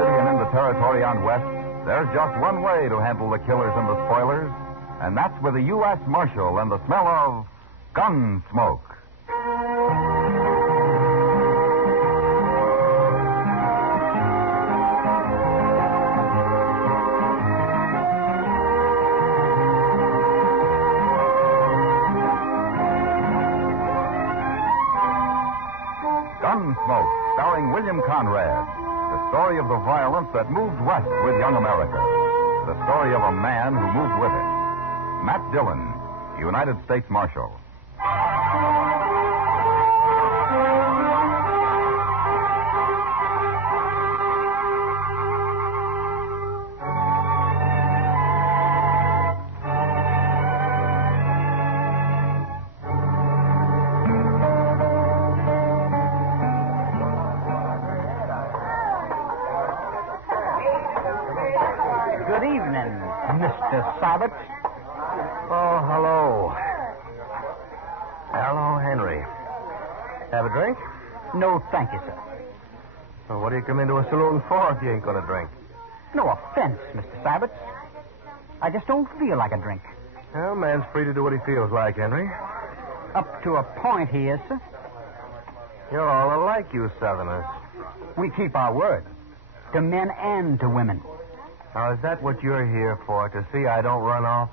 City and in the territory on West, there's just one way to handle the killers and the spoilers, and that's with a U.S. Marshal and the smell of Gunsmoke. Gunsmoke, starring William Conrad. The story of the violence that moved west with young America. The story of a man who moved with it. Matt Dillon, United States Marshal. Good evening, Mr. Sabat. Oh, hello. Hello, Henry. Have a drink? No, thank you, sir. Well, what do you come into a saloon for if you ain't going to drink? No offense, Mr. Sabat. I just don't feel like a drink. Well, man's free to do what he feels like, Henry. Up to a point he is, sir. You're all alike, you Southerners. We keep our word. To men and to women. Now, is that what you're here for, to see I don't run off?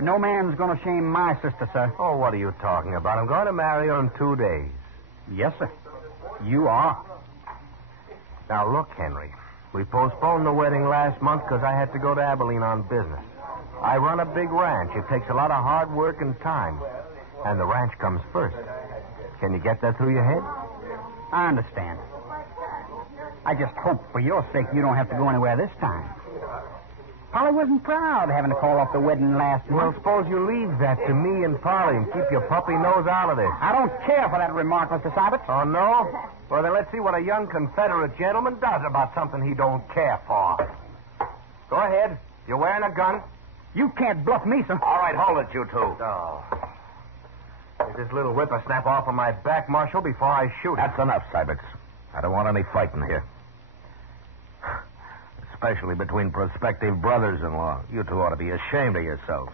No man's going to shame my sister, sir. Oh, what are you talking about? I'm going to marry her in 2 days. Yes, sir. You are. Now, look, Henry. We postponed the wedding last month because I had to go to Abilene on business. I run a big ranch. It takes a lot of hard work and time. And the ranch comes first. Can you get that through your head? I understand. I just hope for your sake you don't have to go anywhere this time. Polly wasn't proud having to call off the wedding last Well, month. suppose you leave that to me and Polly and keep your puppy nose out of this. I don't care for that remark, Mr. Sabat. Oh, no? Well, then let's see what a young Confederate gentleman does about something he don't care for. Go ahead. You're wearing a gun? You can't bluff me, sir. All right, hold it, you two. Oh. Get this little whippersnap off of my back, Marshal, before I shoot him. That's enough, Sybert. I don't want any fighting here. Especially between prospective brothers-in-law. You two ought to be ashamed of yourselves.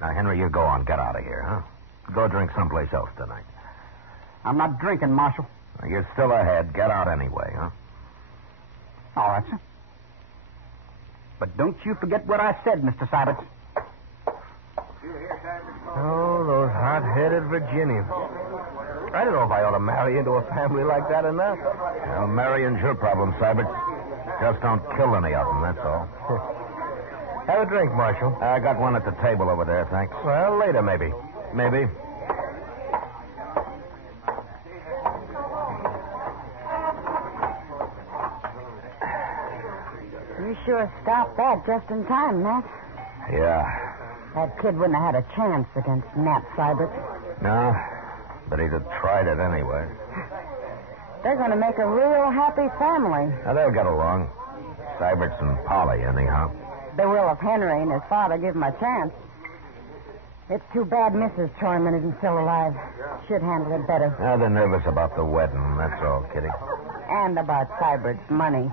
Now, Henry, you go on. Get out of here, huh? Go drink someplace else tonight. I'm not drinking, Marshal. You're still ahead. Get out anyway, huh? All right, sir. But don't you forget what I said, Mr. Sabat. Oh, those hot-headed Virginians. I don't know if I ought to marry into a family like that or not. Well, marrying's your problem, Sybert. Just don't kill any of them, that's all. Have a drink, Marshal. I got one at the table over there, thanks. Well, later, maybe. Maybe. You sure stopped that just in time, Nat. Yeah. That kid wouldn't have had a chance against Nat Sybert. No, but he'd have tried it anyway. They're going to make a real happy family. Now, they'll get along. Sybert's and Polly, anyhow. They will if Henry and his father give them a chance. It's too bad Mrs. Troyman isn't still alive. She'd handle it better. They're nervous about the wedding, that's all, Kitty. And about Sybert's money.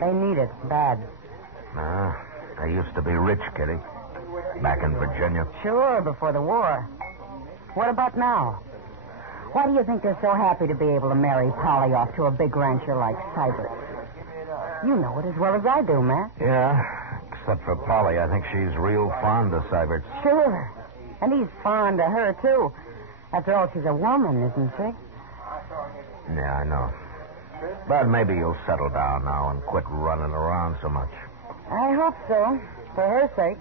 They need it bad. They used to be rich, Kitty. Back in Virginia. Sure, before the war. What about now? Why do you think they're so happy to be able to marry Polly off to a big rancher like Sybert? You know it as well as I do, Matt. Yeah, except for Polly. I think she's real fond of Sybert. Sure. And he's fond of her, too. After all, she's a woman, isn't she? Yeah, I know. But maybe you'll settle down now and quit running around so much. I hope so, for her sake.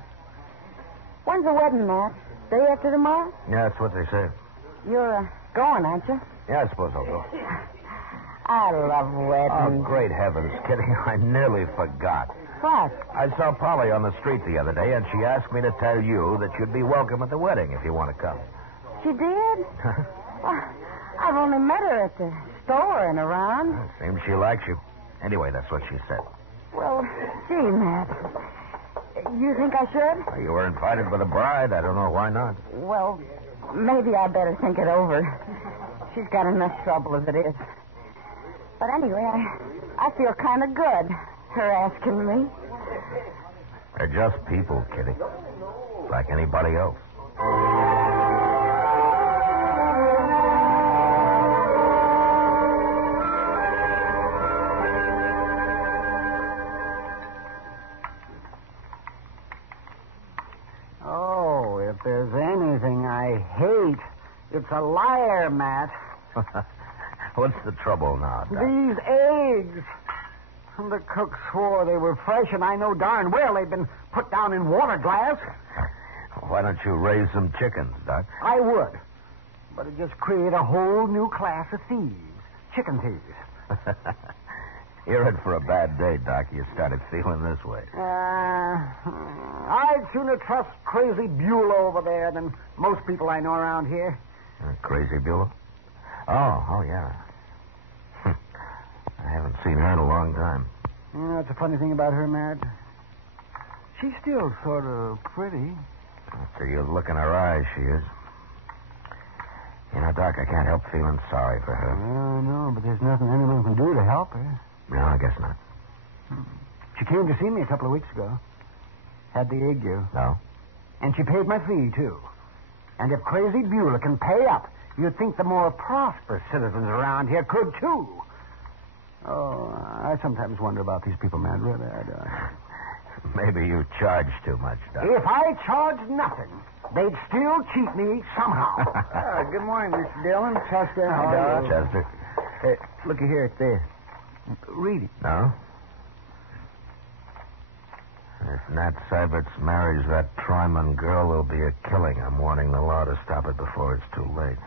When's the wedding, Matt? Day after tomorrow? Yeah, that's what they say. You're going, aren't you? Yeah, I suppose I'll go. I love Oh, weddings. great heavens, Kitty. I nearly forgot. What? I saw Polly on the street the other day, and she asked me to tell you that you'd be welcome at the wedding if you want to come. She did? Well, I've only met her at the store and around. Seems she likes you. Anyway, that's what she said. Well, gee, Matt. You think I should? Well, you were invited by the bride. I don't know why not. Well, maybe I better think it over. She's got enough trouble as it is. But anyway, I feel kind of good, her asking me. They're just people, Kitty. Like anybody else. Oh, if there's anything I hate, it's a liar, Matt. What's the trouble now, Doc? These eggs. The cook swore they were fresh, and I know darn well they've been put down in water glass. Why don't you raise some chickens, Doc? I would. But it just create a whole new class of thieves. Chicken thieves. You're in for a bad day, Doc. You started feeling this way. I'd sooner trust Crazy Beulah over there than most people I know around here. Crazy Beulah? Oh, yeah. I haven't seen her in a long time. You know, it's a funny thing about her, Matt. She's still sort of pretty. After you look in her eyes, she is. You know, Doc, I can't help feeling sorry for her. I know, but there's nothing anyone can do to help her. No, I guess not. She came to see me a couple of weeks ago. Had the ague. No? And she paid my fee, too. And if Crazy Beulah can pay up, you'd think the more prosperous citizens around here could, too. Oh, I sometimes wonder about these people, man. Really, I do. Maybe you charge too much, Doc. If I charged nothing, they'd still cheat me somehow. Good morning, Mr. Dillon. Chester. Hi, How are you? Chester. Hey, looky here at this. Read it. No? If Nat Syberts marries that Tryman girl, there'll be a killing. I'm warning the law to stop it before it's too late.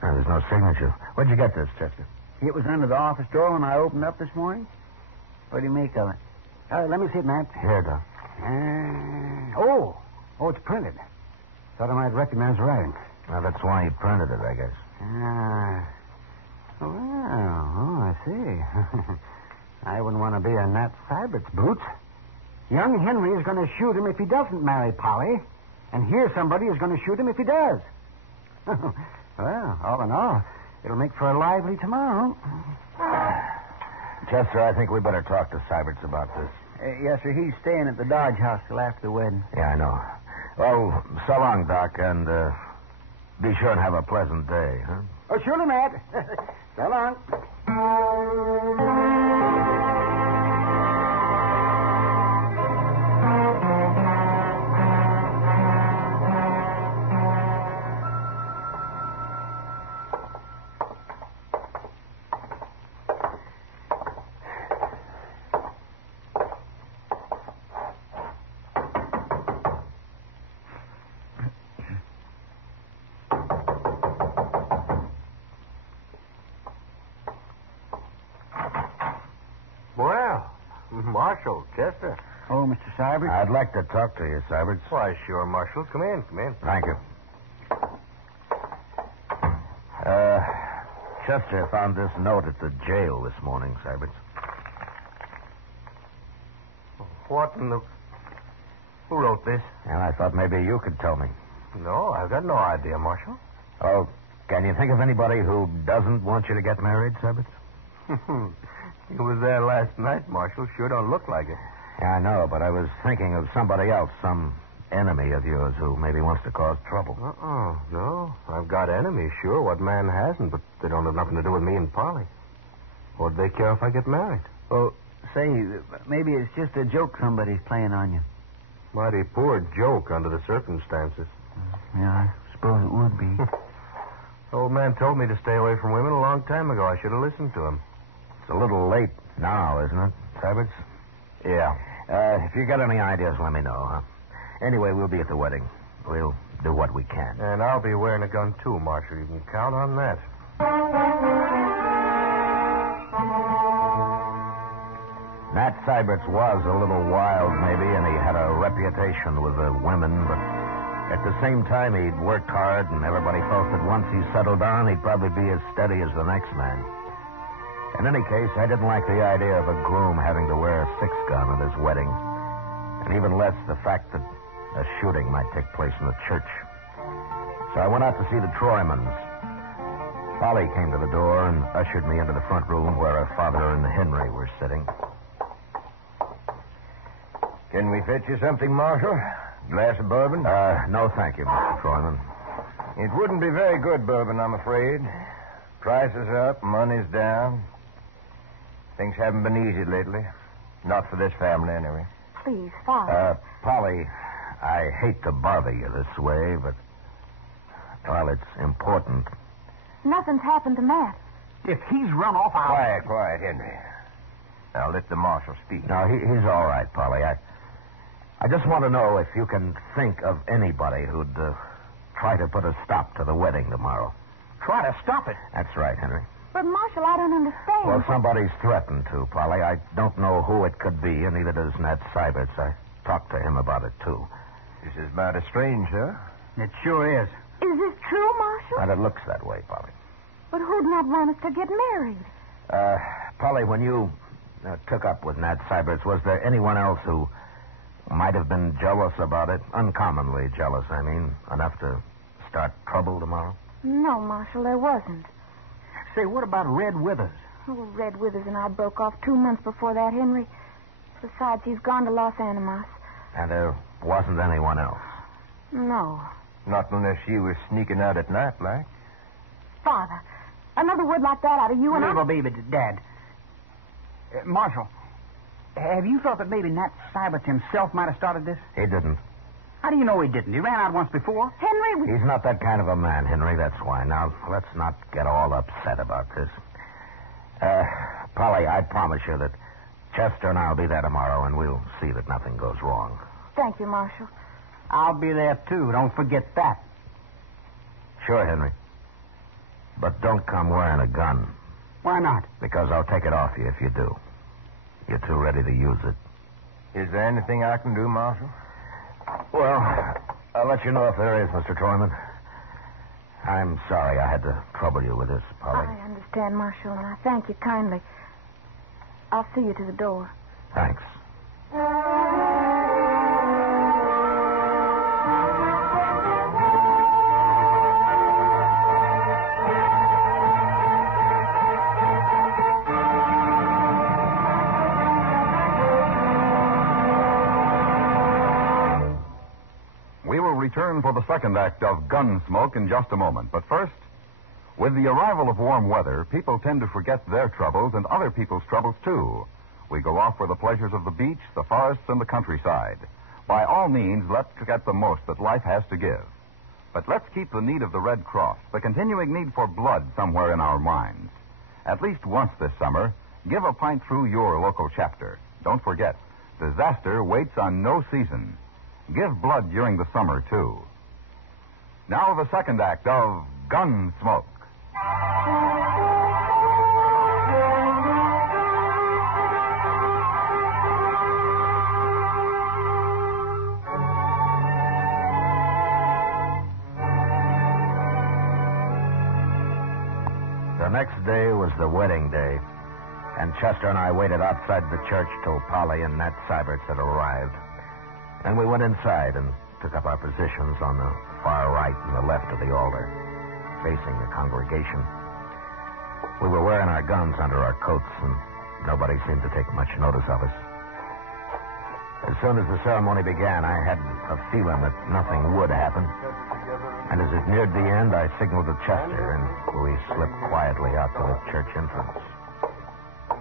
No, there's no signature. Where'd you get this, Chester? It was under the office door when I opened up this morning. What do you make of it? Let me see it, Matt. Here, Doc. Oh, it's printed. Thought I might recognize the writing. Well, that's why he printed it, I guess. I see. I wouldn't want to be in Nat Sybert's boots. Young Henry is going to shoot him if he doesn't marry Polly, and here somebody is going to shoot him if he does. Well, all in all, it'll make for a lively tomorrow. Chester, I think we better talk to Syberts about this. Yes, sir. He's staying at the Dodge House till after the wedding. Yeah, I know. Well, so long, Doc, and be sure and have a pleasant day, huh? Oh, surely, Matt. So long. Well, Marshal, Chester. Oh, Mr. Syberts. I'd like to talk to you, Syberts. Why, sure, Marshal. Come in. Thank you. Chester found this note at the jail this morning, Syberts. What in the... Who wrote this? And I thought maybe you could tell me. No, I've got no idea, Marshal. Oh, can you think of anybody who doesn't want you to get married, Syberts? He was there last night, Marshal. Sure don't look like it. Yeah, I know, but I was thinking of somebody else, some enemy of yours who maybe wants to cause trouble. No. I've got enemies, sure. What man hasn't? But they don't have nothing to do with me and Polly. What do they care if I get married? Well, say, maybe it's just a joke somebody's playing on you. Mighty poor joke under the circumstances. Yeah, I suppose it would be. Old man told me to stay away from women a long time ago. I should have listened to him. It's a little late now, isn't it, Syberts? Yeah. If you got any ideas, let me know, huh? Anyway, we'll be at the wedding. We'll do what we can. And I'll be wearing a gun, too, Marshal. You can count on that. Nat Syberts was a little wild, maybe, and he had a reputation with the women, but at the same time, he'd worked hard, and everybody felt that once he settled down, he'd probably be as steady as the next man. In any case, I didn't like the idea of a groom having to wear a six-gun at his wedding, and even less the fact that a shooting might take place in the church. So I went out to see the Troymans. Polly came to the door and ushered me into the front room where her father and Henry were sitting. Can we fetch you something, Marshal? Glass of bourbon? No, thank you, Mr. Troyman. It wouldn't be very good bourbon, I'm afraid. Prices up, money's down. Things haven't been easy lately. Not for this family, anyway. Please, Father. Polly, I hate to bother you this way, but, well, it's important. Nothing's happened to Matt. If he's run off, I'll... Quiet, Henry. Now let the marshal speak. No, he's all right, Polly. I just want to know if you can think of anybody who'd try to put a stop to the wedding tomorrow. Try to stop it. That's right, Henry. But, Marshal, I don't understand. Well, somebody's threatened to, Polly. I don't know who it could be, and neither does Ned Syberts. I talked to him about it, too. This is mighty strange, huh? It sure is. Is this true, Marshal? And it looks that way, Polly. But who'd not want us to get married? Polly, when you took up with Ned Syberts, was there anyone else who might have been jealous about it? Uncommonly jealous, I mean. Enough to start trouble tomorrow? No, Marshal, there wasn't. Say, what about Red Withers? Oh, Red Withers and I broke off 2 months before that, Henry. Besides, he's gone to Los Animas. And there wasn't anyone else? No. Not unless she was sneaking out at night, like. Father, another word like that out of you and Little baby, Dad. Marshal, have you thought that maybe Nat Syberts himself might have started this? He didn't. How do you know he didn't? He ran out once before. Henry, He's not that kind of a man, Henry, that's why. Now, let's not get all upset about this. Polly, I promise you that Chester and I'll be there tomorrow, and we'll see that nothing goes wrong. Thank you, Marshal. I'll be there, too. Don't forget that. Sure, Henry. But don't come wearing a gun. Why not? Because I'll take it off you if you do. You're too ready to use it. Is there anything I can do, Marshal? Well, I'll let you know if there is, Mr. Troyman. I'm sorry I had to trouble you with this, Polly. I understand, Marshal, and I thank you kindly. I'll see you to the door. Thanks. We will return for the second act of Gunsmoke in just a moment. But first, with the arrival of warm weather, people tend to forget their troubles and other people's troubles, too. We go off for the pleasures of the beach, the forests, and the countryside. By all means, let's get the most that life has to give. But let's keep the need of the Red Cross, the continuing need for blood, somewhere in our minds. At least once this summer, give a pint through your local chapter. Don't forget, disaster waits on no season. Give blood during the summer, too. Now the second act of Gunsmoke. The next day was the wedding day, and Chester and I waited outside the church till Polly and Nat Syberts had arrived. And we went inside and took up our positions on the far right and the left of the altar, facing the congregation. We were wearing our guns under our coats, and nobody seemed to take much notice of us. As soon as the ceremony began, I had a feeling that nothing would happen. And as it neared the end, I signaled to Chester, and we slipped quietly out to the church entrance.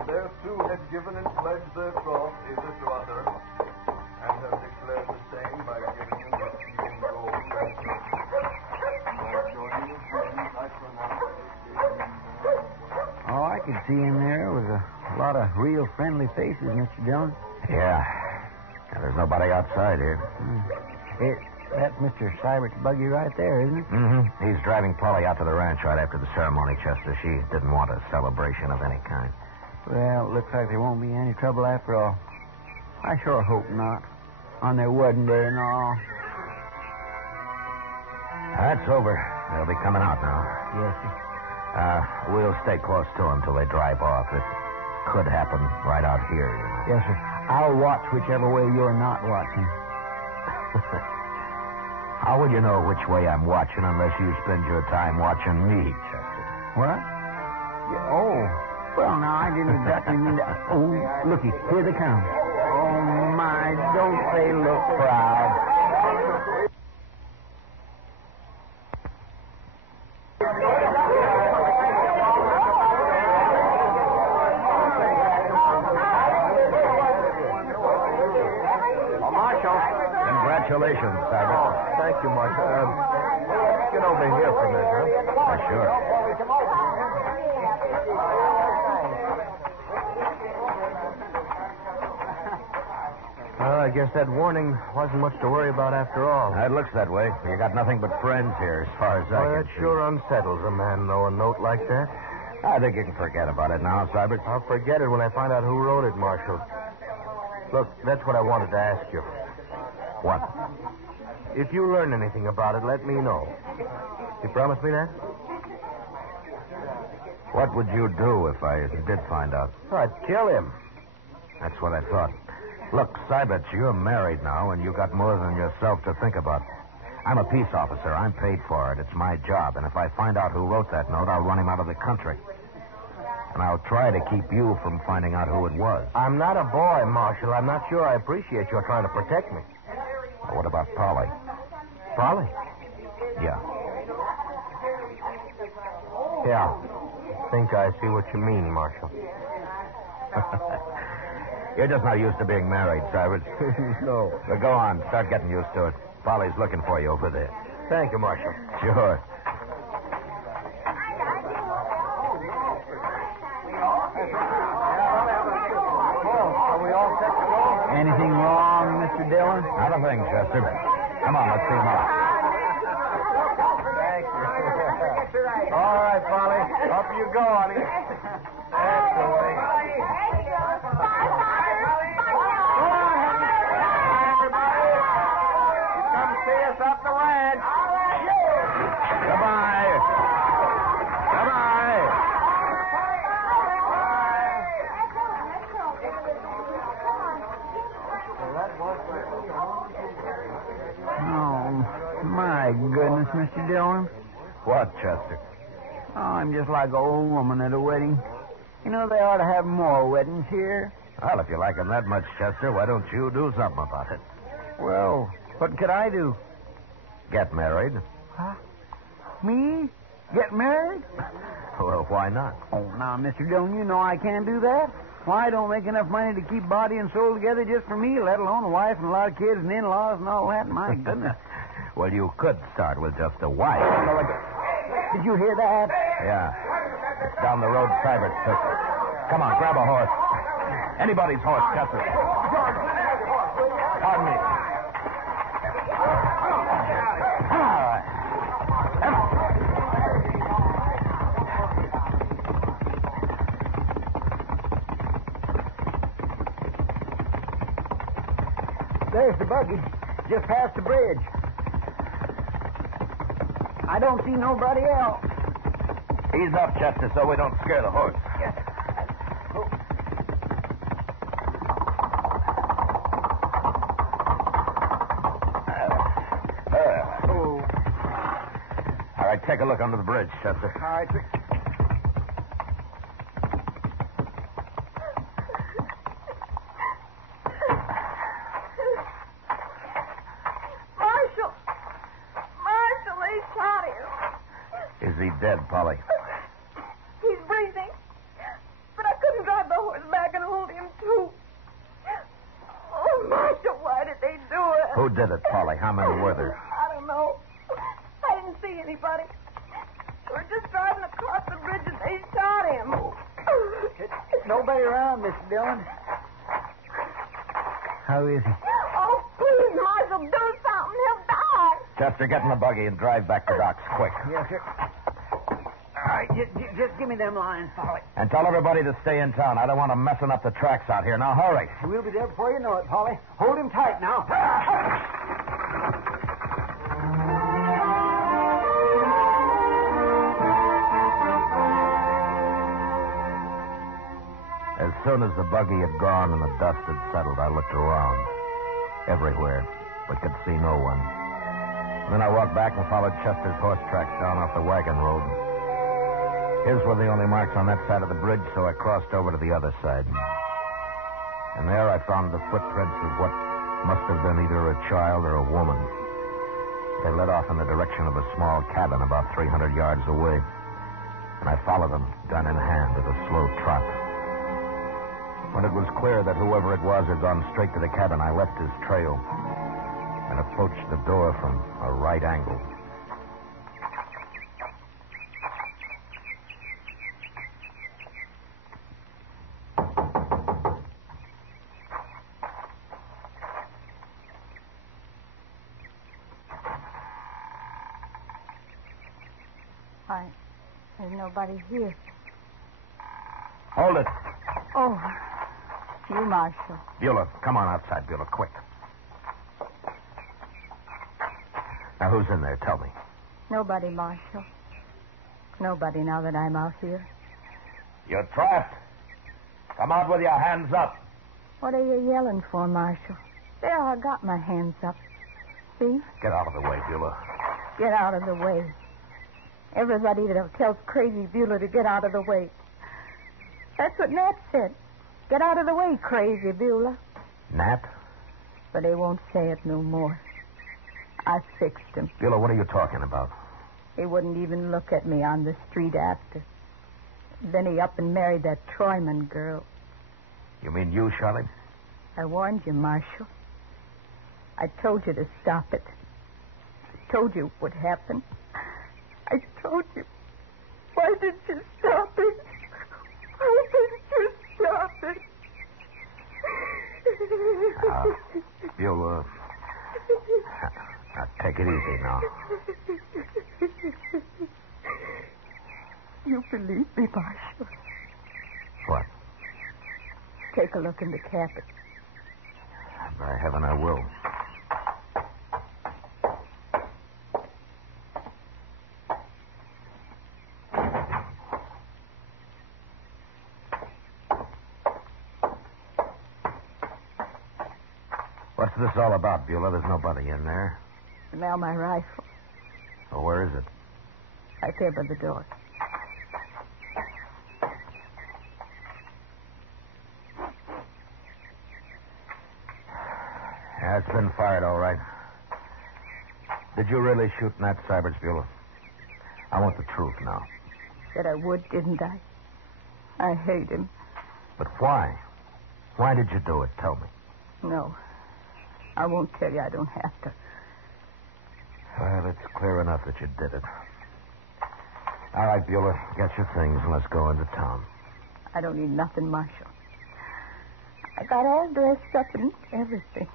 Their two had given and pledged their troth either to other, and have declared the same by giving and receiving gold and silver. By joining of hands, I pronounce Oh, I could see in there was a lot of real friendly faces, Mr. Dillon. Yeah. And there's nobody outside here. That's Mr. Sybert's buggy right there, isn't it? Mm-hmm. He's driving Polly out to the ranch right after the ceremony, Chester. She didn't want a celebration of any kind. Well, it looks like there won't be any trouble after all. I sure hope not. On their wedding day and all. That's over. They'll be coming out now. Yes, sir. We'll stay close to them till they drive off. It could happen right out here, you know. Yes, sir. I'll watch whichever way you're not watching. How would you know which way I'm watching unless you spend your time watching me, Chester? What? Oh. Well, now, I didn't exactly mean that. Oh, looky, here they come. Oh, my, don't they look proud? Marshal. Congratulations, Cybert. Thank you, Marshal. Get over here for a minute, huh? Sure. Well, I guess that warning wasn't much to worry about after all. It looks that way. You got nothing but friends here, as far as I Well, can that see. sure unsettles a man, though, a note like that. I think you can forget about it now, Cybert. I'll forget it when I find out who wrote it, Marshal. Look, that's what I wanted to ask you. What? If you learn anything about it, let me know. You promise me that? What would you do if I did find out? I'd kill him. That's what I thought. Look, Cybert, you're married now, and you got more than yourself to think about. I'm a peace officer. I'm paid for it. It's my job. And if I find out who wrote that note, I'll run him out of the country. And I'll try to keep you from finding out who it was. I'm not a boy, Marshal. I'm not sure I appreciate your trying to protect me. Well, what about Polly? Polly? Yeah. Yeah. Think I see what you mean, Marshal. You're just not used to being married, Cybert. No. Well, go on. Start getting used to it. Polly's looking for you over there. Thank you, Marshal. Sure. Are we all set to go? Anything wrong, Mr. Dillon? Not a thing, Chester. Come on, let's see him off. Thank you. All right, Polly. Up you go, honey. That's the way. Come see us up the ranch. Goodbye. Goodbye. Oh, my goodness, Mr. Dillon. What, Chester? Oh, I'm just like an old woman at a wedding. You know, they ought to have more weddings here. Well, if you like him that much, Chester, why don't you do something about it? Well, what could I do? Get married. Huh? Me? Get married? Well, why not? Oh, now, Mr. Dillon, you know I can't do that. Why, I don't make enough money to keep body and soul together just for me, let alone a wife and a lot of kids and in-laws and all that. My goodness. Well, you could start with just a wife. Did you hear that? Yeah. It's down the road Cybert took. Come on, grab a horse. Anybody's horse, Chester. Pardon me. All right. There's the buggy. Just past the bridge. I don't see nobody else. Ease up, Chester, so we don't scare the horse. All right, take a look under the bridge, Chester. All right, sir. Marshal, they shot him. Is he dead, Polly? He's breathing. But I couldn't drive the horse back and hold him, too. Oh, Marshal, why did they do it? Who did it, Polly? How many were there? I don't know. I didn't see anybody. We were just driving across the bridge and they shot him. Nobody around, Mr. Dillon. How is he? Oh, please, Marshal, do something. He'll die. Chester, get in the buggy and drive back to docks, quick. Yes, sir. All right, just give me them lines, Polly. And tell everybody to stay in town. I don't want them messing up the tracks out here. Now, hurry. We'll be there before you know it, Polly. Hold him tight now. As soon as the buggy had gone and the dust had settled, I looked around. Everywhere, but could see no one. Then I walked back and followed Chester's horse tracks down off the wagon road. His were the only marks on that side of the bridge, so I crossed over to the other side. And there I found the footprints of what must have been either a child or a woman. They led off in the direction of a small cabin about 300 yards away. And I followed them, gun in hand, at a slow trot. When it was clear that whoever it was had gone straight to the cabin, I left his trail and approached the door from a right angle. Why, there's nobody here. Hold it. Oh, you, Marshal. Beulah, come on outside, Beulah, quick. Now, who's in there? Tell me. Nobody, Marshal. Nobody now that I'm out here. You're trapped. Come out with your hands up. What are you yelling for, Marshal? There, I got my hands up. See? Get out of the way, Beulah. Get out of the way. Everybody that tells Crazy Beulah to get out of the way. That's what Nat said. Get out of the way, Crazy Beulah. Nat? But they won't say it no more. I fixed him. Beulah, what are you talking about? He wouldn't even look at me on the street after. Then he up and married that Troyman girl. You mean you shot him? I warned you, Marshal. I told you to stop it. I told you what would happen. I told you. Why did you stop it? Why did you stop it? Beulah, take it easy now. You believe me, Marshal? What? Take a look in the cabin. By heaven, I will. What's this all about, Beulah? There's nobody in there. Smell my rifle. Oh, where is it? Right there by the door. Yeah, it's been fired, all right. Did you really shoot Nat Syberts, Beulah? I want the truth now. Said I would, didn't I? I hate him. But why? Why did you do it? Tell me. No. I won't tell you. I don't have to. Well, it's clear enough that you did it. All right, Beulah, get your things and let's go into town. I don't need nothing, Marshal. I got all dressed up and everything.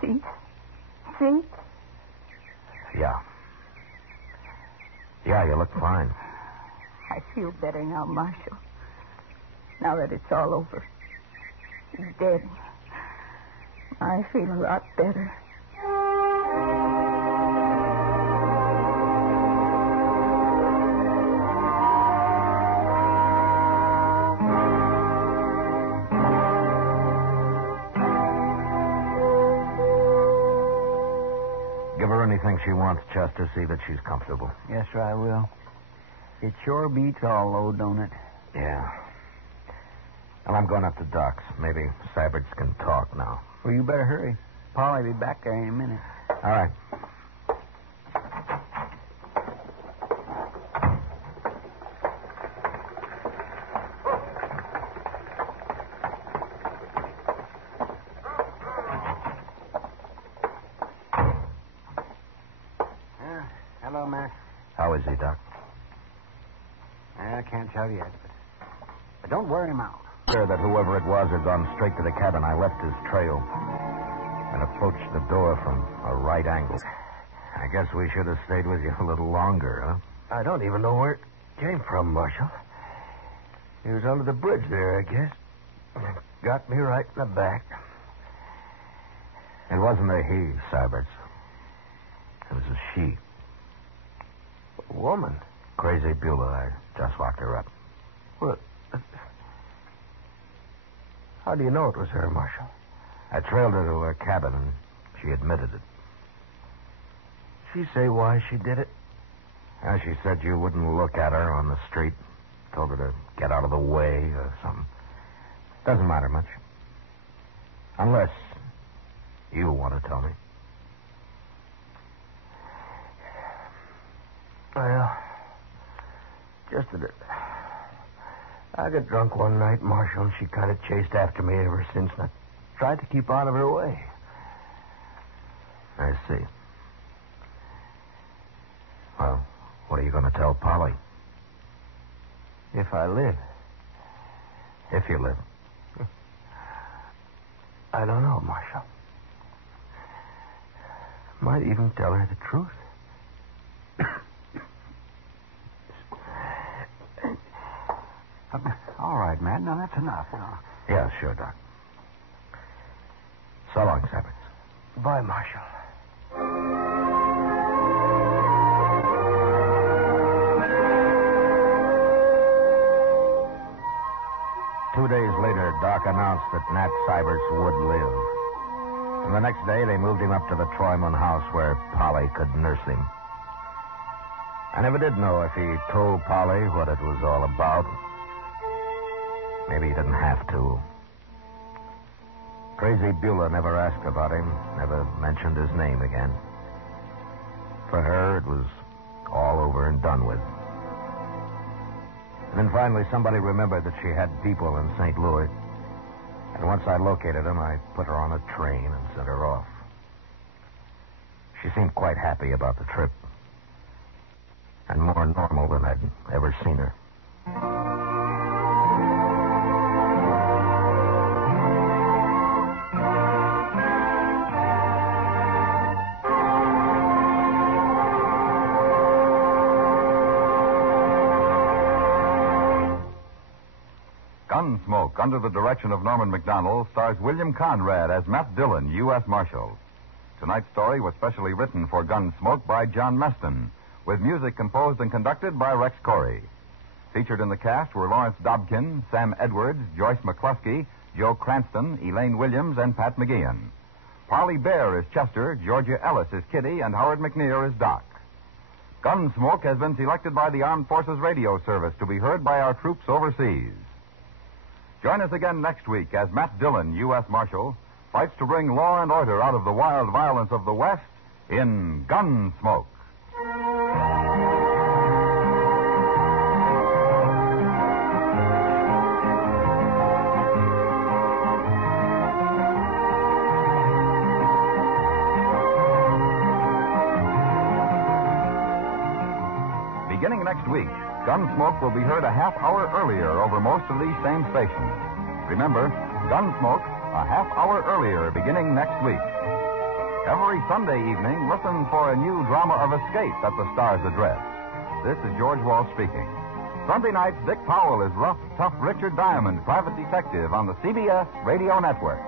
See? See? Yeah. Yeah, you look fine. I feel better now, Marshal. Now that it's all over. He's dead. I feel a lot better. Give her anything she wants, Chester. See that she's comfortable. Yes, sir, I will. It sure beats all, though, don't it? Yeah. Well, I'm going up to Doc's. Maybe Syberts can talk now. Well, you better hurry. Polly will be back there in a minute. All right. Hello, Mac. How is he, Doc? I can't tell yet, but don't wear him out. Sure that whoever it was had gone straight to the cabin. I left his trail and approached the door from a right angle. I guess we should have stayed with you a little longer, huh? I don't even know where it came from, Marshal. He was under the bridge there, I guess. Got me right in the back. It wasn't a he, Syberts. It was a she. A woman? Crazy Beulah. I just locked her up. Well, how do you know it was her, Marshal? I trailed her to her cabin, and she admitted it. She say why she did it? She said you wouldn't look at her on the street. told her to get out of the way or something. Doesn't matter much. Unless you want to tell me. Well, just that I got drunk one night, Marshal, and she kind of chased after me ever since, and I tried to keep out of her way. I see. Well, what are you going to tell Polly? If I live. If you live. I don't know, Marshal. Might even tell her the truth. All right, Matt. Now, that's enough. Yeah, sure, Doc. So long, Sabbats. Bye, Marshal. 2 days later, Doc announced that Nat Cybers would live. And the next day, they moved him up to the Troyman house where Polly could nurse him. I never did know if he told Polly what it was all about. Maybe he didn't have to. Crazy Beulah never asked about him, never mentioned his name again. For her, it was all over and done with. And then finally, somebody remembered that she had people in St. Louis. And once I located them, I put her on a train and sent her off. She seemed quite happy about the trip. And more normal than I'd ever seen her. Gunsmoke, under the direction of Norman McDonald, stars William Conrad as Matt Dillon, U.S. Marshal. Tonight's story was specially written for Gunsmoke by John Meston, with music composed and conducted by Rex Corey. Featured in the cast were Lawrence Dobkin, Sam Edwards, Joyce McCluskey, Joe Cranston, Elaine Williams, and Pat McGeehan. Parley Bear is Chester, Georgia Ellis is Kitty, and Howard McNear is Doc. Gunsmoke has been selected by the Armed Forces Radio Service to be heard by our troops overseas. Join us again next week as Matt Dillon, U.S. Marshal, fights to bring law and order out of the wild violence of the West in Gunsmoke. Beginning next week, Gunsmoke will be heard a half hour earlier over most of these same stations. Remember, Gunsmoke, a half hour earlier beginning next week. Every Sunday evening, listen for a new drama of escape at the Star's address. This is George Walsh speaking. Sunday nights, Dick Powell is rough, tough Richard Diamond, private detective on the CBS Radio Network.